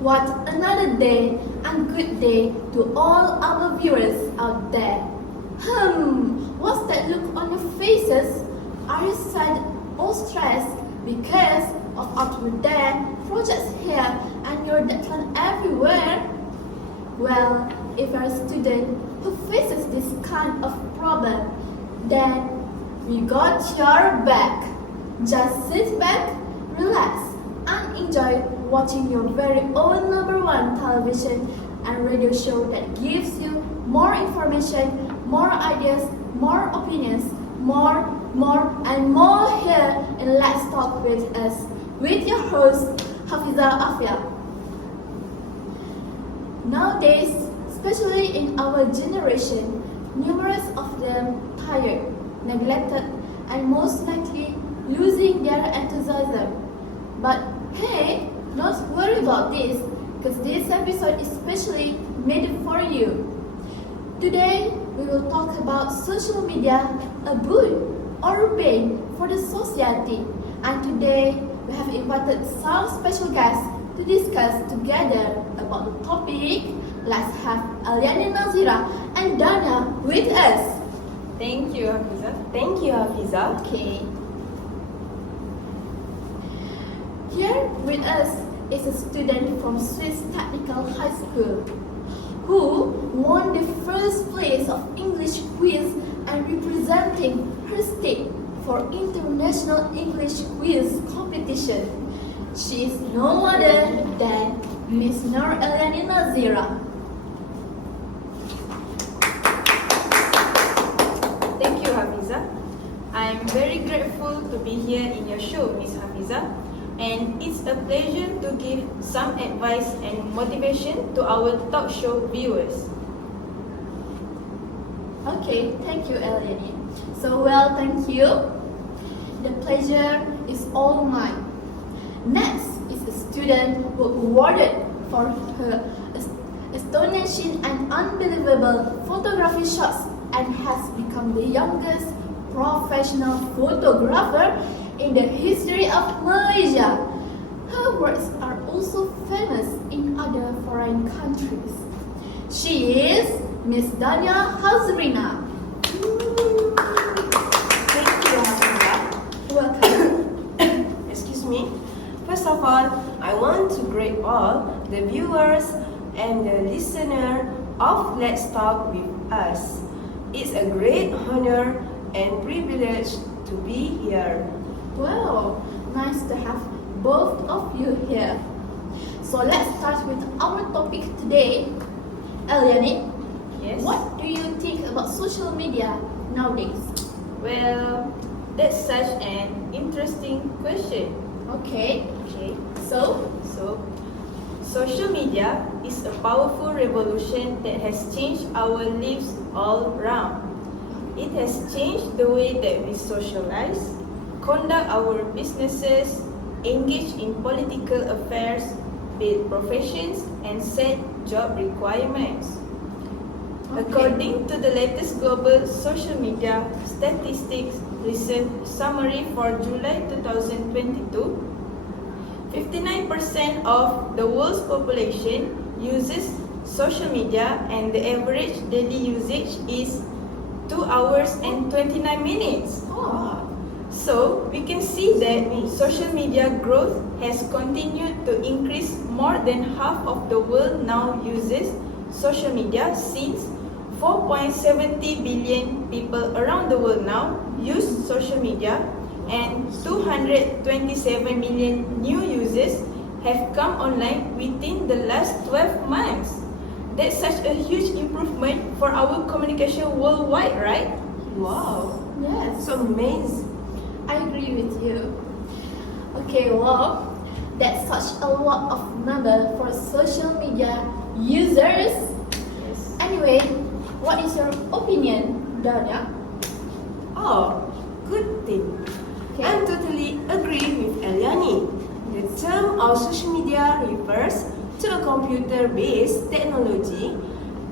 What another day and good day to all our viewers out there. What's that look on your faces? Are you sad or stressed because of out there, projects here, and your deadline everywhere? Well, if you're a student who faces this kind of problem, then we got your back. Just sit back, relax, and enjoy watching your very own #1 television and radio show that gives you more information, more ideas, more opinions, more, and more here in Let's Talk with Us, with your host, Hafizah Afiah. Nowadays, especially in our generation, numerous of them tired, neglected, and most likely losing their enthusiasm. But hey, not worry about this, because this episode is specially made for you. Today, we will talk about social media, a boon or a bane for the society. And today, we have invited some special guests to discuss together about the topic. Let's have Elyani, Nazirah, and Dania with us. Thank you, Hafizah. Thank you, Hafizah. Okay. Here with us is a student from Swiss Technical High School who won the first place of English quiz and representing her state for International English Quiz Competition. She is no other than Miss Elyani Nazirah. Thank you, Hafizah. I'm very grateful to be here in your show, Miss Hafizah. And it's a pleasure to give some advice and motivation to our talk show viewers. Okay, thank you, Elyani. Thank you. The pleasure is all mine. Next is a student who awarded for her astonishing and unbelievable photography shots and has become the youngest professional photographer in the history of Malaysia. Her works are also famous in other foreign countries. She is Miss Dania Hazrina. Thank you, Hafizah. Welcome. Excuse me. First of all, I want to greet all the viewers and the listener of Let's Talk with Us. It's a great honor and privilege to be here. Wow, nice to have both of you here. So let's start with our topic today. Elyani, Yes? what do you think about social media nowadays? Well, that's such an interesting question. Okay, Okay. so So, social media is a powerful revolution that has changed our lives all around. It has changed the way that we socialize, conduct our businesses, engage in political affairs, build professions, and set job requirements. Okay. According to the latest global social media statistics recent summary for July 2022, 59% of the world's population uses social media and the average daily usage is 2 hours and 29 minutes. oh, So we can see that social media growth has continued to increase. More than half of the world now uses social media since 4.70 billion people around the world now use social media and 227 million new users have come online within the last 12 months. That's such a huge improvement for our communication worldwide, right? Wow, yes, so amazing. I agree with you. Okay, well, that's such a lot of number for social media users. Yes. Anyway, what is your opinion, Dania? Oh, good thing. Okay. I totally agree with Elyani. The term of social media refers to a computer-based technology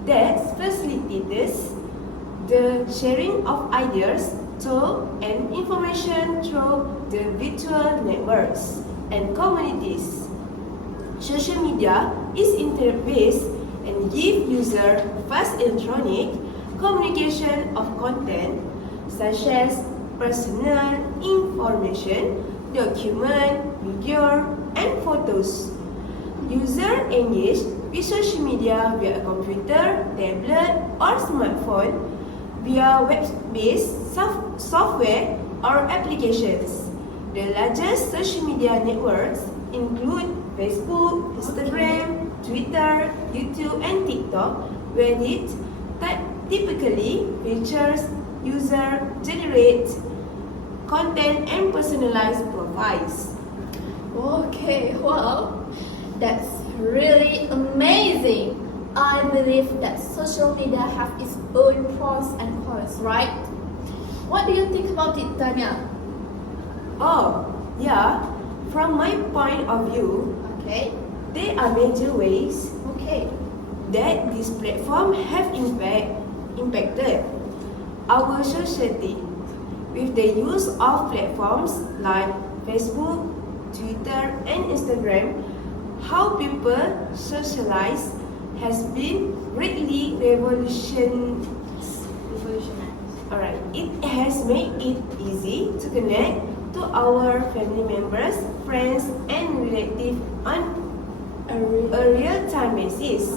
that facilitates the sharing of ideas, thought, and information through the virtual networks and communities. Social media is internet-based and give user fast electronic communication of content such as personal information, document, video, and photos. User engage with social media via a computer, tablet, or smartphone via web-based software or applications. The largest social media networks include Facebook, Instagram, Twitter, YouTube, and TikTok, where it typically features user-generated content and personalized profiles. Okay, wow, that's really amazing. I believe that social media have its own pros and cons, right? What do you think about it, Dania? Oh, yeah. From my point of view, Okay, there are major ways okay. that this platform have impacted our society with the use of platforms like Facebook, Twitter, and Instagram. How people socialize has been greatly revolutionized. Alright, it has made it easy to connect to our family members, friends, and relatives on a real-time basis.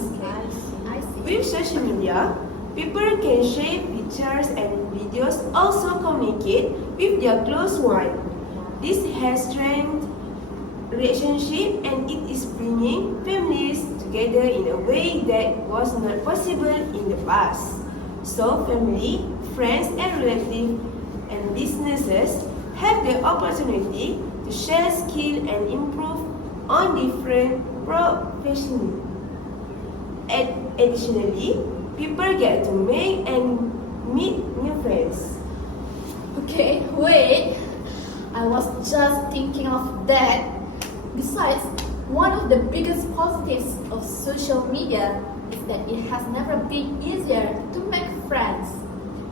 I see. With social media, people can share pictures and videos, also communicate with their close ones. This has strengthened relationship and it is bringing families together in a way that was not possible in the past. So family, friends, and relatives and businesses have the opportunity to share skill and improve on different professions. Additionally, people get to make and meet new friends. Okay, wait. I was just thinking of that. Besides, one of the biggest positives of social media is that it has never been easier to make friends.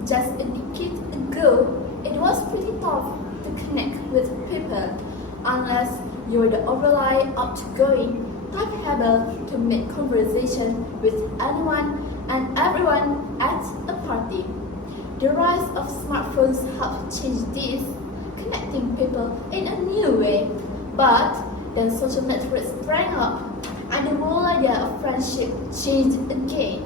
Just a decade ago, it was pretty tough to connect with people unless you were the overly outgoing type able to make conversation with anyone and everyone at a party. The rise of smartphones helped change this, connecting people in a new way. But then social networks sprang up and the whole idea of friendship changed again.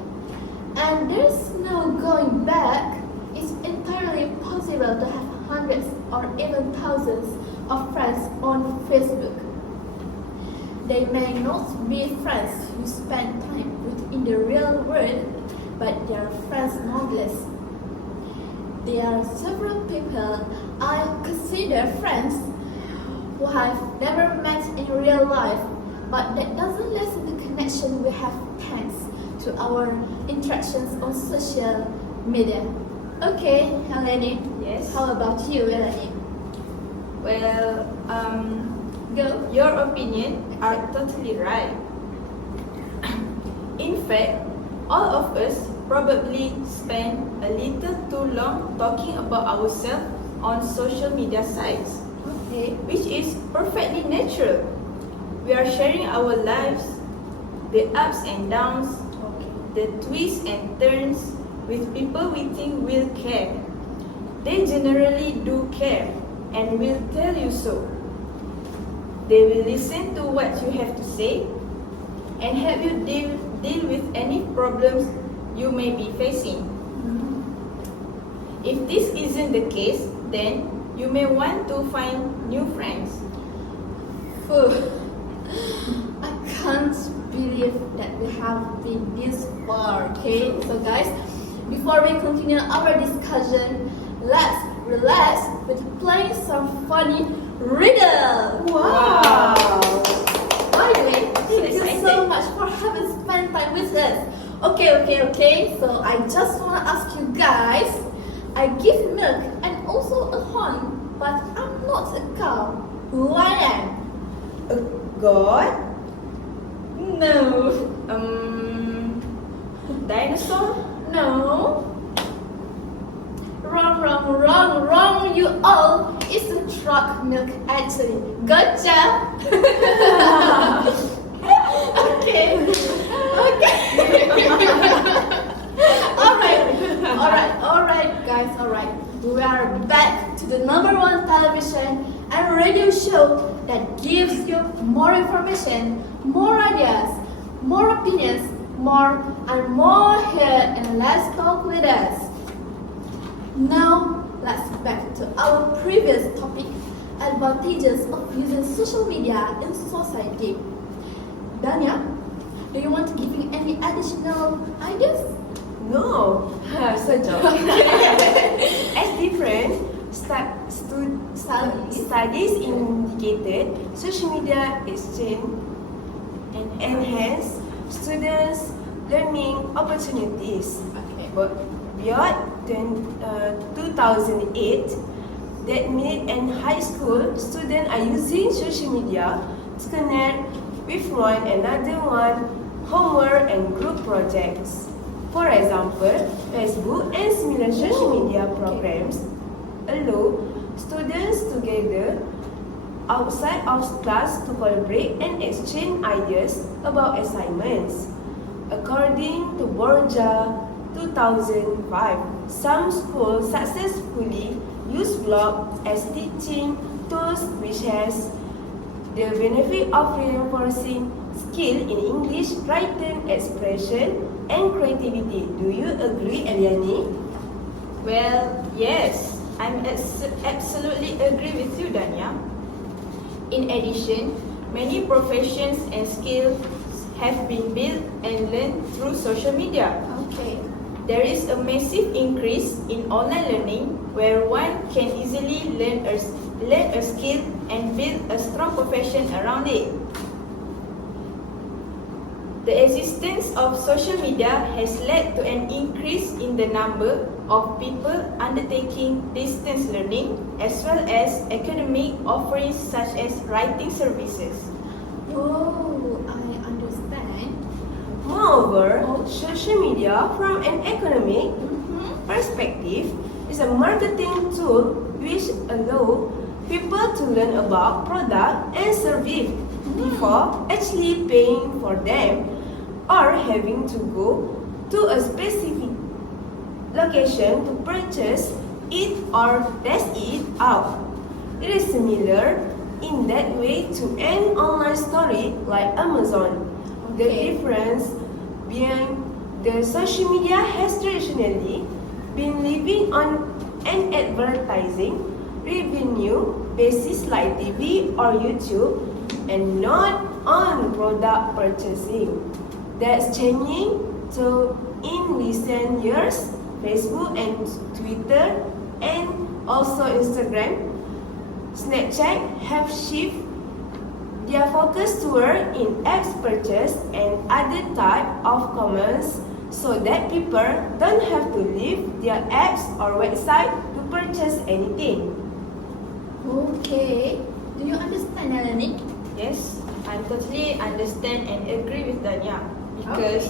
And there's no going back. It's entirely possible to have hundreds or even thousands of friends on Facebook. They may not be friends you spend time with in the real world, but they are friends nonetheless. There are several people I consider friends who I've never met in real life, but that doesn't lessen the connection we have thanks to our interactions on social media. Okay, Elyani. Yes. How about you, Elyani? Well, Go. your opinion are totally right. In fact, all of us probably spend a little too long talking about ourselves on social media sites, Okay. which is perfectly natural. We are sharing our lives, the ups and downs, the twists and turns with people we think will care. They generally do care and will tell you so. They will listen to what you have to say and help you deal with any problems you may be facing. If this isn't the case, then you may want to find new friends. Phew. I can't believe that we have been this far, okay? So guys, before we continue our discussion, let's relax with playing some funny riddle. Wow! By the way, thank you so much for having spent time with us. Okay. So I just want to ask you guys, I give milk and also a horn, but I'm not a cow. Who I am? A god? No. Dinosaur? No. Wrong, you all. It's a truck milk actually. Gotcha. Okay. Alright, guys, alright. We are back to the #1 television and radio show that gives you more information, more ideas, more opinions, more and more here in Let's Talk with Us. Now, let's back to our previous topic, advantages of using social media in society. Dania, do you want to give me any additional ideas? No, so as different studies indicated, social media exchange and enhance students' learning opportunities. Okay. But beyond 2008, that mid and high school students are using social media to connect with one another, homework and group projects. For example, Facebook and similar social media programs allow students together outside of class to collaborate and exchange ideas about assignments. According to Borja 2005, some schools successfully use blogs as teaching tools, which has the benefit of reinforcing skill in English, writing, expression, and creativity. Do you agree, Elyani? Well, yes, I'm absolutely agree with you, Dania. In addition, many professions and skills have been built and learned through social media. Okay. There is a massive increase in online learning where one can easily learn a skill and build a strong profession around it. The existence of social media has led to an increase in the number of people undertaking distance learning as well as academic offerings such as writing services. Oh, I understand. Moreover, social media from an economic perspective is a marketing tool which allows people to learn about product and service before actually paying for them or having to go to a specific location to purchase it or test it out. It is similar in that way to an online store like Amazon. The difference being the social media has traditionally been living on an advertising revenue basis like TV or YouTube and not on product purchasing. That's changing. So in recent years, Facebook and Twitter and also Instagram, Snapchat have shifted their focus toward in-app purchase and other type of commerce so that people don't have to leave their apps or website to purchase anything. Okay. Do you understand, Elyani? Yes, I totally understand and agree with Dania because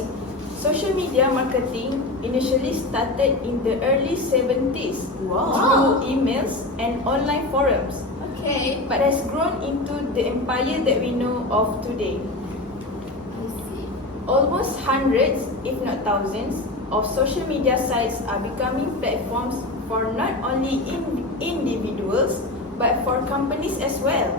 social media marketing initially started in the early 70s through emails and online forums, Okay. but has grown into the empire that we know of today. I see. Almost hundreds, if not thousands, of social media sites are becoming platforms for not only individuals but for companies as well.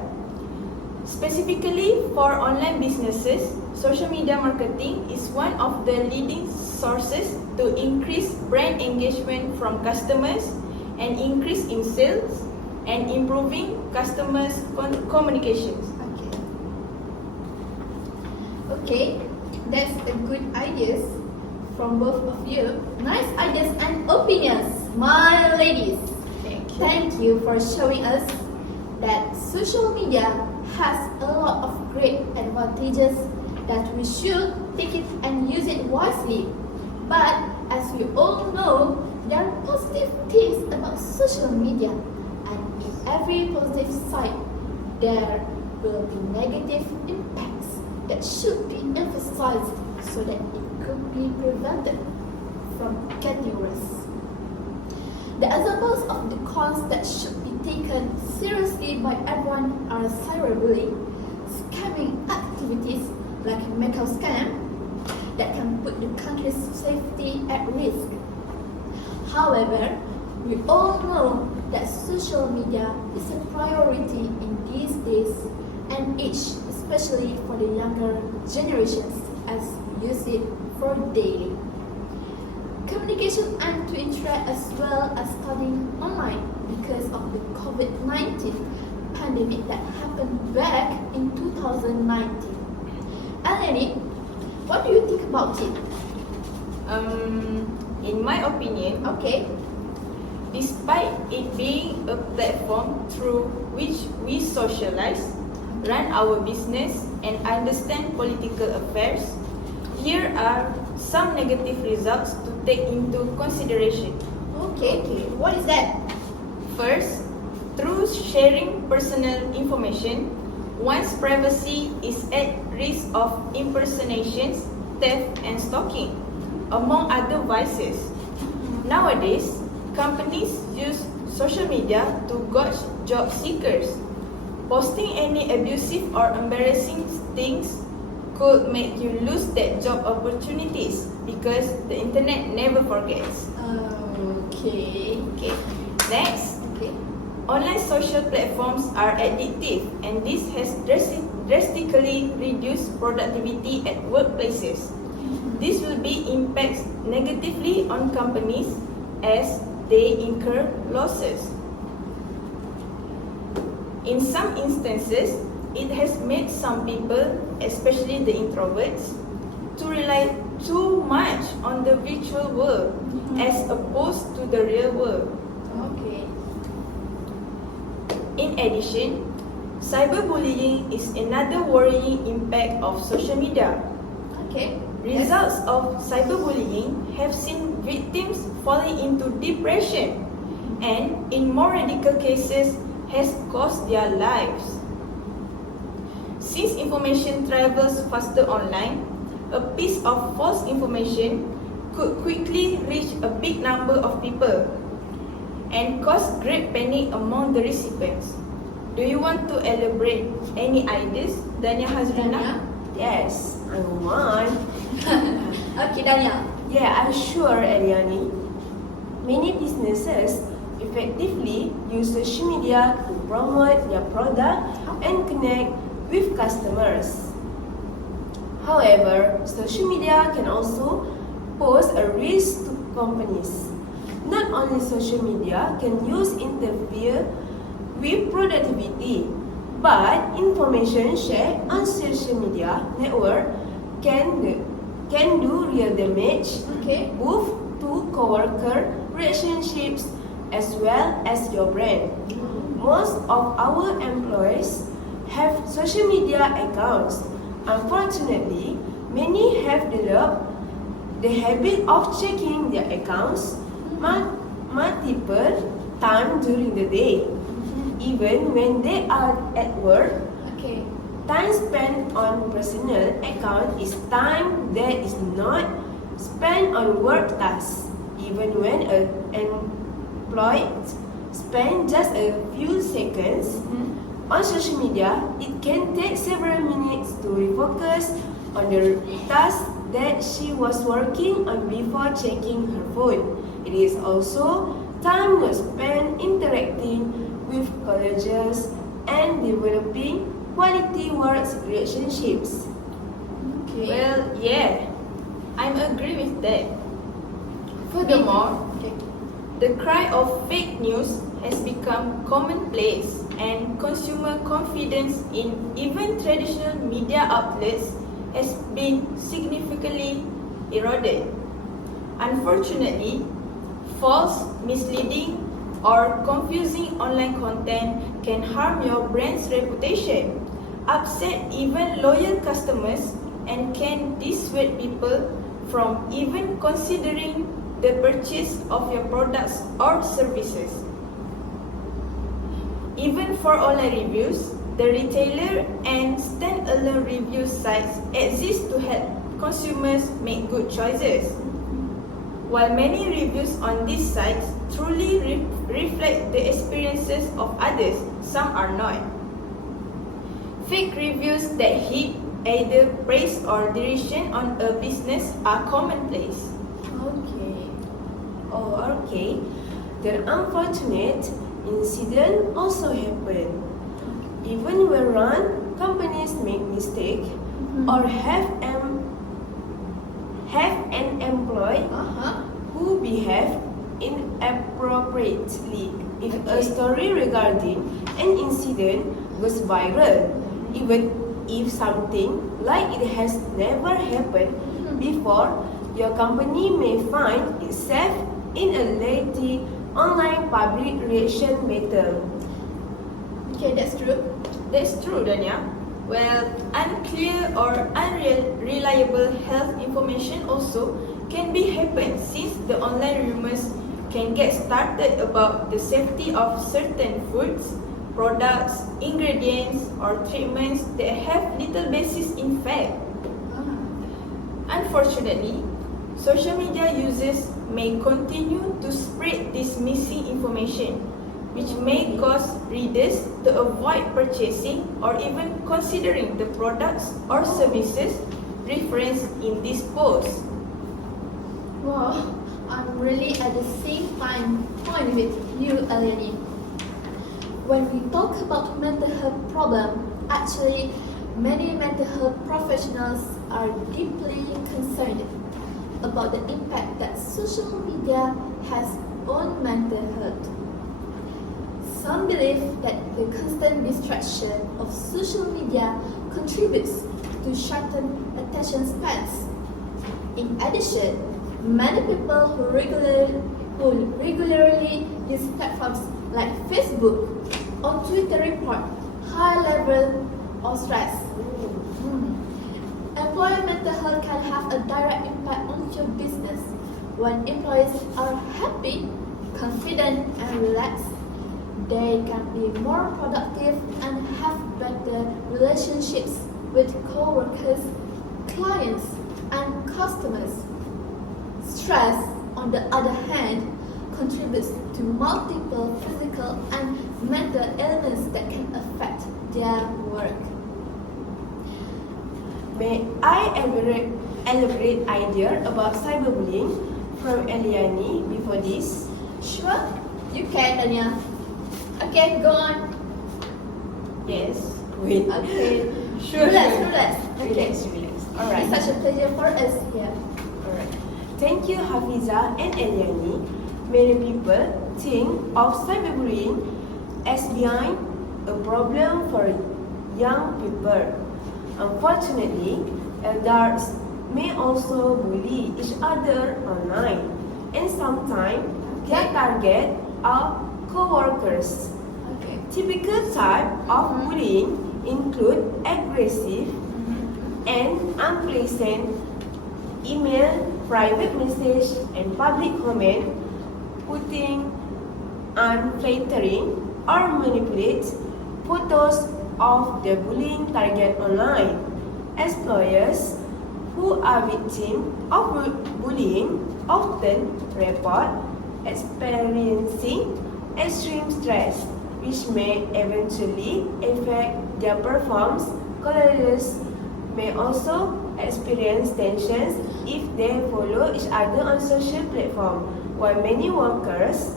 Specifically for online businesses, social media marketing is one of the leading sources to increase brand engagement from customers and increase in sales and improving customers' communications. Okay, that's a good ideas from both of you. Nice ideas and opinions, my ladies. Thank you for showing us that social media has a lot of great advantages that we should take it and use it wisely. But as we all know, there are positive things about social media, and in every positive side, there will be negative impacts that should be emphasized so that it could be prevented from getting worse. The examples of the cons that should be taken seriously by everyone are cyberbullying, scamming activities like a Macau scam, that can put the country's safety at risk. However, we all know that social media is a priority in these days and age, especially for the younger generations, as we use it for daily communication and to interact, as well as studying online because of the COVID-19 pandemic that happened back in 2019. Elyani, what do you think about it? In my opinion, Okay. despite it being a platform through which we socialize, run our business, and understand political affairs, here are some negative results to take into consideration. Okay. What is that? First, through sharing personal information, one's privacy is at risk of impersonations, theft, and stalking, among other vices. Nowadays, companies use social media to gauge job seekers. Posting any abusive or embarrassing things could make you lose that job opportunities because the internet never forgets. Okay. Next, Okay. online social platforms are addictive, and this has drastically reduced productivity at workplaces. This will be impacts negatively on companies as they incur losses. In some instances, it has made some people, especially the introverts, to rely too much on the virtual world as opposed to the real world. Okay. In addition, cyberbullying is another worrying impact of social media. Okay. Results of cyberbullying have seen victims falling into depression and, in more radical cases, has cost their lives. Since information travels faster online, a piece of false information could quickly reach a big number of people and cause great panic among the recipients. Do you want to elaborate any ideas, Dania, Hazrina? Yes, I want. Okay, Dania. Yeah, I'm sure, Elyani. Many businesses effectively use social media to promote their product and connect with customers. However, social media can also pose a risk to companies. Not only social media can interfere with productivity, but information shared on social media network can do real damage, Okay. both to co-worker relationships as well as your brand. Most of our employees have social media accounts. Unfortunately, many have developed the habit of checking their accounts multiple times during the day. Even when they are at work, Okay. time spent on personal account is time that is not spent on work tasks. Even when an employee spend just a few seconds on social media, it can take several minutes to refocus on the task that she was working on before checking her phone. It is also time not spent interacting with colleagues and developing quality work relationships. Okay. Well, yeah, I agree with that. Furthermore, Okay. the cry of fake news has become commonplace, and consumer confidence in even traditional media outlets has been significantly eroded. Unfortunately, false, misleading, or confusing online content can harm your brand's reputation, upset even loyal customers, and can dissuade people from even considering the purchase of your products or services. Even for online reviews, the retailer and standalone review sites exist to help consumers make good choices. While many reviews on these sites truly reflect the experiences of others, some are not. Fake reviews that hit either praise or derision on a business are commonplace. Okay. Oh, okay. The unfortunate incident also happened. Even when companies make mistakes or have an employee who behave inappropriately. If a story regarding an incident goes viral, even if something like it has never happened before, your company may find itself in a lengthy online public relation battle. Okay, that's true. That's true, Dania. Well, unclear or unreliable health information also can be happen since the online rumors can get started about the safety of certain foods, products, ingredients, or treatments that have little basis in fact. Unfortunately, social media users may continue to spread this missing information, which may cause readers to avoid purchasing or even considering the products or services referenced in this post. Wow, I'm really at the same point with you, Elyani. When we talk about mental health problem, actually, many mental health professionals are deeply concerned about the impact that social media has on mental health. Some believe that the constant distraction of social media contributes to shortened attention spans. In addition, many people who regularly use platforms like Facebook or Twitter report high level of stress. Employee mental health can have a direct impact on your business. When employees are happy, confident, and relaxed, they can be more productive and have better relationships with co-workers, clients, and customers. Stress, on the other hand, contributes to multiple physical and mental ailments that can affect their work. May I elaborate idea about cyberbullying from Elyani before this? Sure, you can, Dania. Okay, go on. Yes. Wait. Okay. Sure. Relax. Okay. Relax. Alright. It's such a pleasure for us here. Alright. Thank you, Hafizah and Elyani. Many people think of cyberbullying as being a problem for young people. Unfortunately, adults may also bully each other online, and sometimes their target are co-workers. Okay. Typical type of bullying include aggressive and unpleasant email, private message, and public comment, putting unflattering or manipulate photos of the bullying target online. Employers who are victims of bullying often report experiencing extreme stress, which may eventually affect their performance. Colleagues may also experience tensions if they follow each other on social platforms, while many workers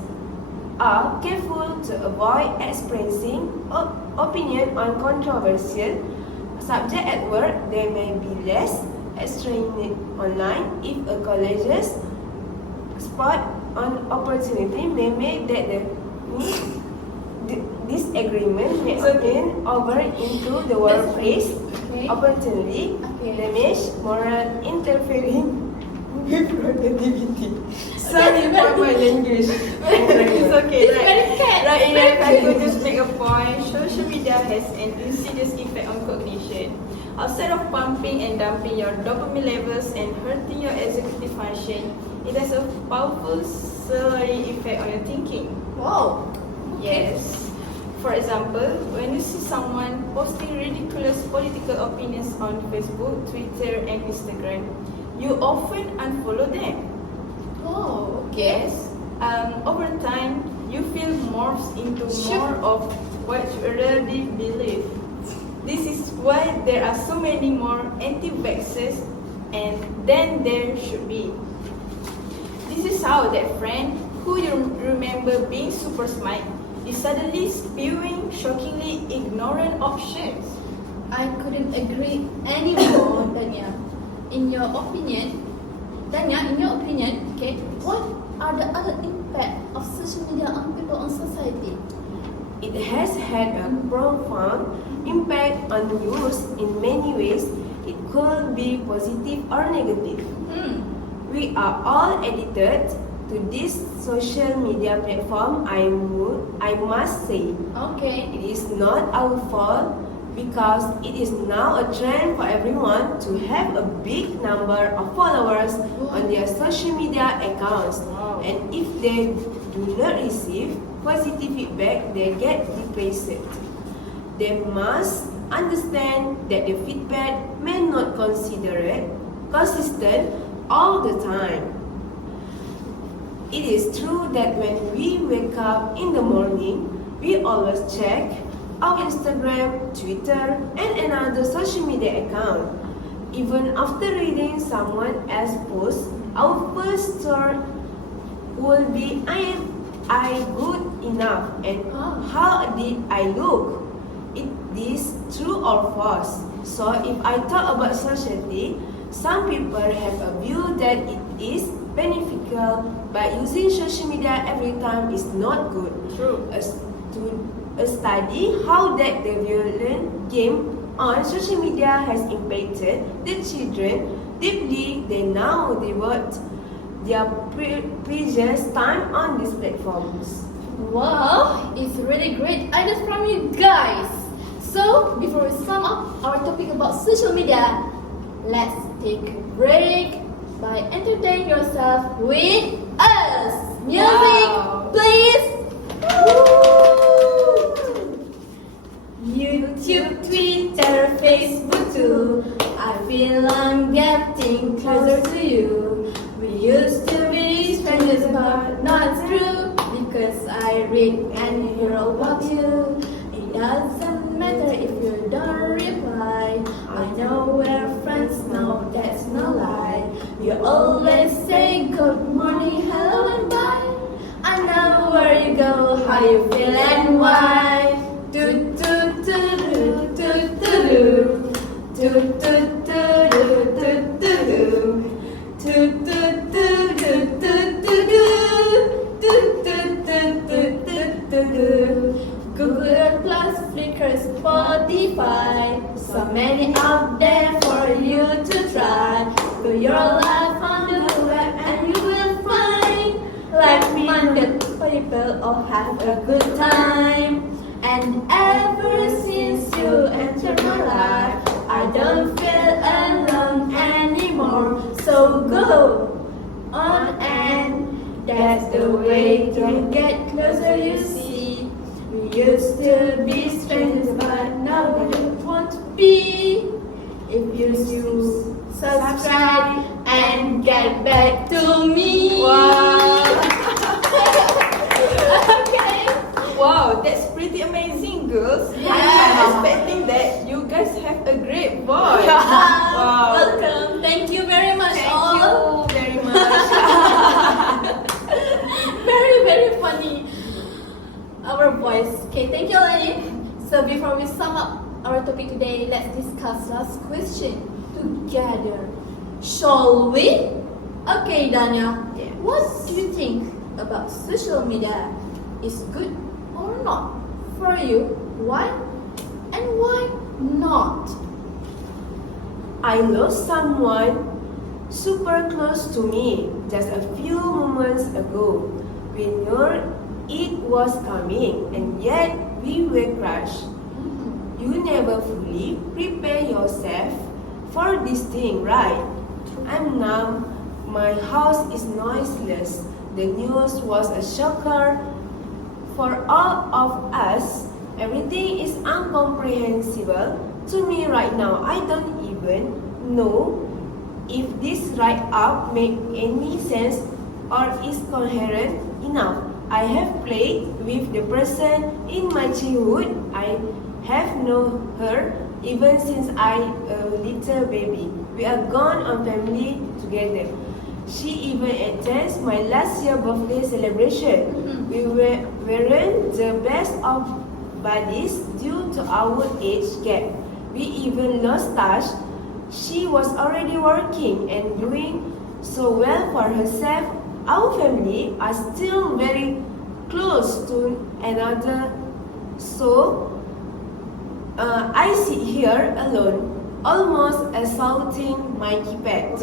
are careful to avoid expressing opinion on controversial subject at work. They may be less extreme online if a colleague's spot on opportunity may make that the disagreement may open over into the workplace, opportunity, damage, moral interfering with productivity. Sorry for my language. It's okay. Right in Very I could just make a point. Social media has an insidious effect on cognition. Outside of pumping and dumping your dopamine levels and hurting your executive function, it has a powerful salary effect on your thinking. Wow. Yes. For example, when you see someone posting ridiculous political opinions on Facebook, Twitter, and Instagram, you often unfollow them. Oh, okay. Yes. Over time, you feel morphs into more of what you already believe. This is why there are so many more anti-vaxxers and than there should be. This is how that friend who you remember being super smart is suddenly spewing shockingly ignorant options. I couldn't agree anymore, Dania. In your opinion, okay, what are the other impact of social media on people, on society? It has had a profound impact on youth in many ways. It could be positive or negative. We are all addicted to this social media platform, I must say. Okay. It is not our fault because it is now a trend for everyone to have a big number of followers on their social media accounts. Wow. And if they do not receive positive feedback, they get depressed. They must understand that the feedback may not consider it consistent all the time. It is true that when we wake up in the morning, we always check our Instagram, Twitter, and another social media account. Even after reading someone else's post, our first thought will be, am I good enough? And how did I look? Is this true or false? So if I talk about society, some people have a view that it is beneficial, but using social media every time is not good. True. A study how that the violent game on social media has impacted the children deeply. They now devote their precious time on these platforms. Wow, it's really great ideas from you guys. So, before we sum up our topic about social media, let's take a break by entertaining yourself with us. Music, Wow. please. YouTube, Twitter, Facebook too. I feel I'm getting closer to you. We used to be strangers, but not true. Because I read and hear about you. It doesn't matter if you don't reply. I know we're friends now, that's no lie. You always say good morning, hello and bye. I know where you go, how you feel and why. Do do do do do do do do do do do do do. Google Plus, Flickr, Spotify, so many out there for you to try. Put your life on the web and you will find like-minded people all have a good time. And ever since you entered my life, I don't feel alone anymore. So go on, and that's the way to get closer, you see. We used to be strangers, but now we don't want to be. If you subscribe and get back to me. Wow. Okay. Wow, that's pretty amazing, girls. Yeah. I'm not expecting that. You guys have a great voice. Wow. Welcome. Thank you very much, Thank all. you very much. Very, very funny. Our voice. Okay, thank you, Elyani. So before we sum up our topic today, let's discuss last question together. Shall we? Okay, Dania. Yeah. What do you think about social media? Is good or not for you? Why? And why not? I lost someone super close to me just a few moments ago. We knew it was coming, and yet we were crushed. You never fully prepare yourself for this thing, right? I'm numb. My house is noiseless. The news was a shocker for all of us. Everything is incomprehensible to me right now. I don't even know if this write-up makes any sense or is coherent enough. I have played with the person in my childhood. I have known her even since I a little baby. We are gone on family together. She even attends my last year birthday celebration. We weren't the best of buddies due to our age gap. We even lost touch. She was already working and doing so well for herself. Our family are still very close to another. So I sit here alone, almost assaulting my keypad,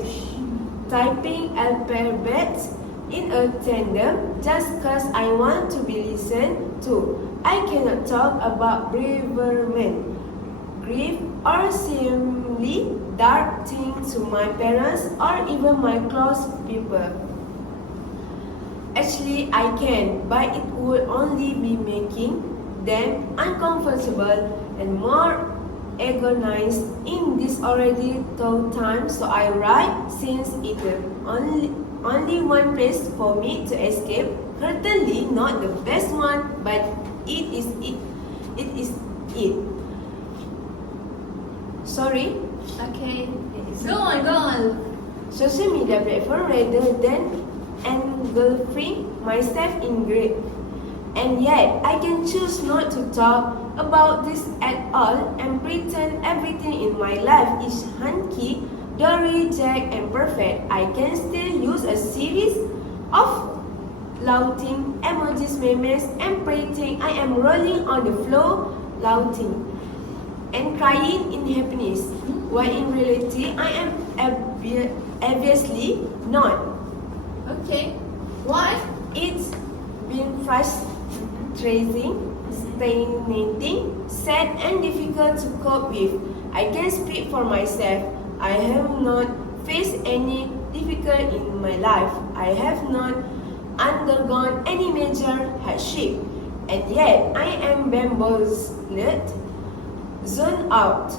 typing alphabets in a tandem just cause I want to be listened to. I cannot talk about bereavement, grief, or simply dark things to my parents or even my close people. Actually, I can, but it would only be making them uncomfortable and more agonized in this already tough time. So I write, since it is only one place for me to escape. Certainly not the best one, but it is it. It is it. Sorry. Okay. Go on. Social media platform rather than engulfing myself in grief. And yet, I can choose not to talk about this at all and pretend everything in my life is hunky, dory, jack, and perfect. I can still use a series of laughing emojis, memes, and pretend I am rolling on the floor, laughing and crying in happiness, while in reality, I am obviously not. Okay. Why? It's been frustrating, stagnating, sad, and difficult to cope with. I can speak for myself. I have not faced any difficulty in my life. I have not undergone any major hardship. And yet, I am bamboozled, zoned out,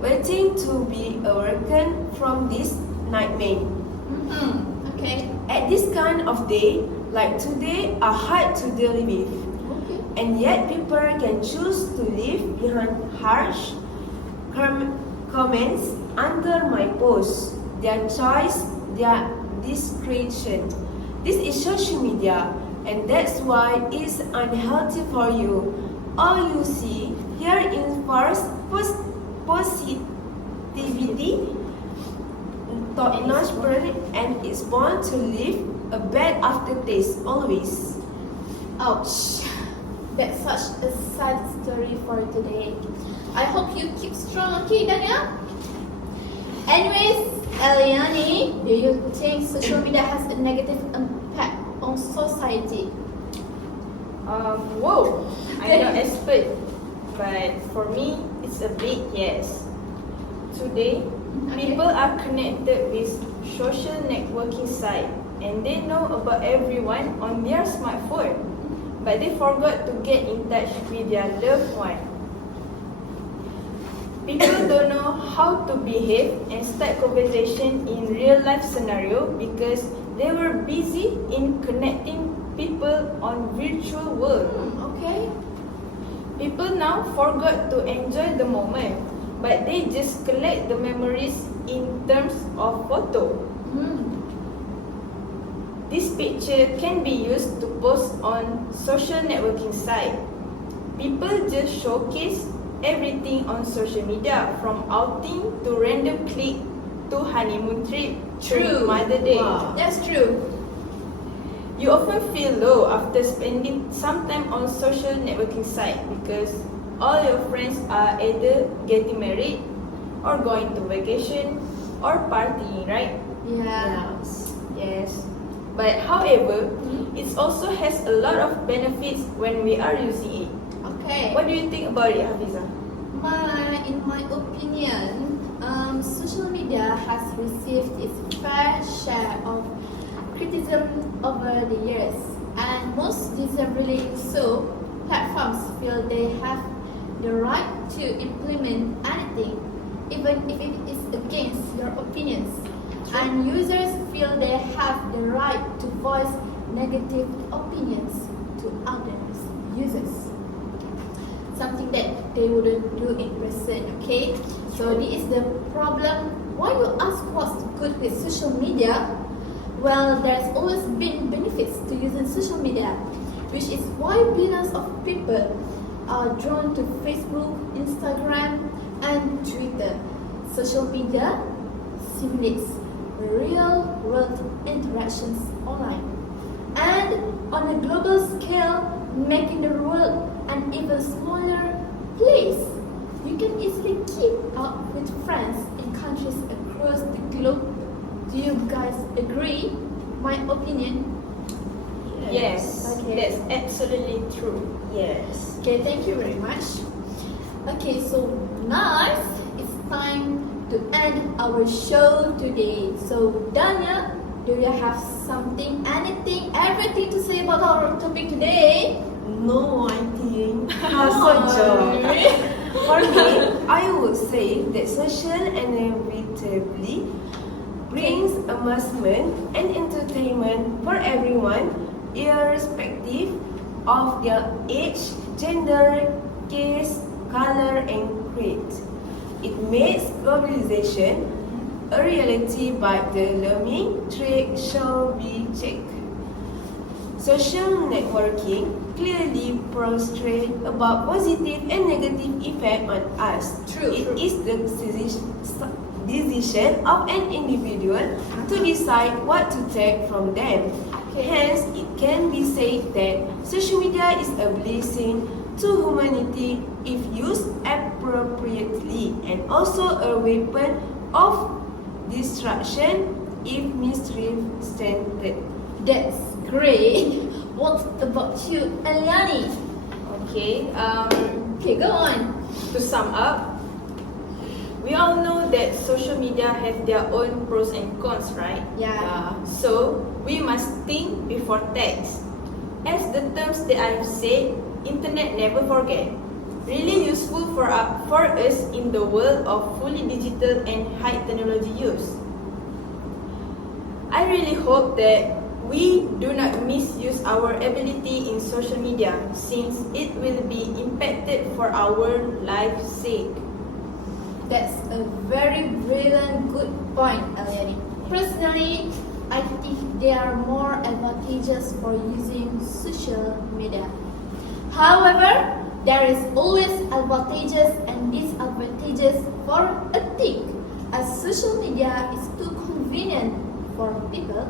waiting to be awakened from this nightmare. Okay. At this kind of day, like today, are hard to deal with. Okay. And yet people can choose to leave behind harsh comments under my post. Their choice, their discretion. This is social media, and that's why it's unhealthy for you. All you see here is positivity, top-notch product, and it's born to leave a bad aftertaste always. Ouch. That's such a sad story for today. I hope you keep strong, okay, Dania? Anyways, Elyani, do you think social media has a negative impact on society? Whoa, I'm not expert, but for me, it's a big yes. Today, people are connected with social networking sites and they know about everyone on their smartphone, but they forgot to get in touch with their loved one. People don't know how to behave and start conversation in real life scenario because they were busy in connecting people on virtual world. Okay. People now forgot to enjoy the moment, but they just collect the memories in terms of photo. This picture can be used to post on social networking site. People just showcase everything on social media, from outing to random click to honeymoon trip to Mother Day. Wow. That's true. You often feel low after spending some time on social networking site because all your friends are either getting married or going to vacation or partying, right? Yeah. Yes. But however, it also has a lot of benefits when we are using it. Okay. What do you think about it, Hafizah? In my opinion, social media has received its fair share of criticism over the years, and most deservedly so. Platforms feel they have the right to implement anything, even if it is against their opinions. And users feel they have the right to voice negative opinions to others, users. Something that they wouldn't do in person, okay? So this is the problem. Why you ask what's good with social media? Well, there's always been benefits to using social media, which is why billions of people are drawn to Facebook, Instagram, and Twitter. Social media simulates real-world interactions online, and on a global scale, making the world an even smaller place. You can easily keep up with friends in countries across the globe. Do you guys agree? My opinion? Yes, Okay. that's absolutely true. Yes. Okay, thank you very much. Okay, so now it's time to end our show today. So Dania, do you have something, anything, everything to say about our topic today? No, I think For me, I would say that social inevitably brings amusement and entertainment for everyone, irrespective of their age, gender, caste, color, and creed. It makes globalization a reality, but the alarming trait shall be checked. Social networking clearly portrays about positive and negative effect on us. True. It is the decision of an individual to decide what to take from them. Hence, it can be said that social media is a blessing to humanity if used appropriately, and also a weapon of destruction if misrepresented. That's great. What about you, Elyani? Okay, Okay, go on. to sum up, we all know that social media have their own pros and cons, right? Yeah. So we must think before text. As the terms that I've said, internet never forget. Really useful for us in the world of fully digital and high technology use. I really hope that we do not misuse our ability in social media, since it will be impacted for our life's sake. That's a very brilliant, good point, Elyani. Personally, I think there are more advantages for using social media. However, there is always advantages and disadvantages for a thing. As social media is too convenient for people,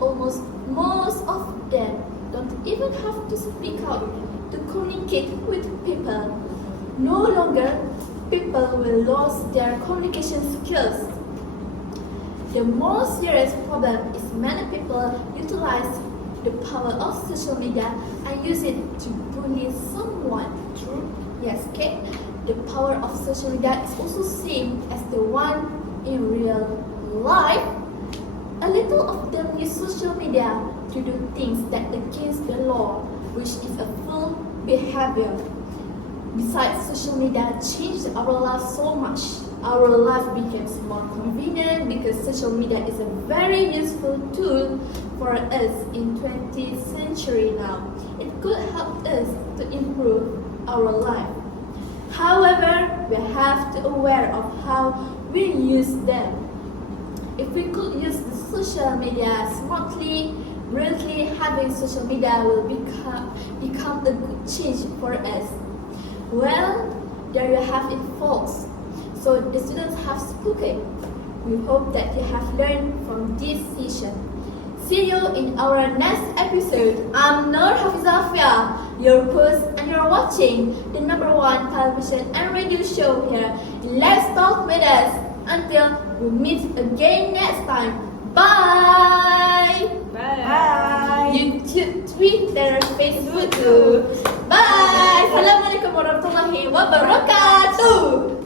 almost most of them don't even have to speak out to communicate with people. No longer, people will lose their communication skills. The more serious problem is many people utilize the power of social media and use it to bully someone. True? Yes, okay. The power of social media is also same as the one in real life. A little of them use social media to do things that against the law, which is a full behavior. Besides, social media changed our lives so much. Our life becomes more convenient because social media is a very useful tool for us in 20th century now. It could help us to improve our life. However, we have to be aware of how we use them. If we could use the social media smartly, brilliantly, having social media will become a good change for us. Well, there you have it, folks. So the students have spoken. We hope that you have learned from this session. See you in our next episode. I'm Hafizah, your host, and you're watching the #1 television and radio show here. Let's talk with us. Until we meet again next time. Bye! Bye. YouTube, Twitter, Facebook too. Bye! Assalamualaikum warahmatullahi wabarakatuh.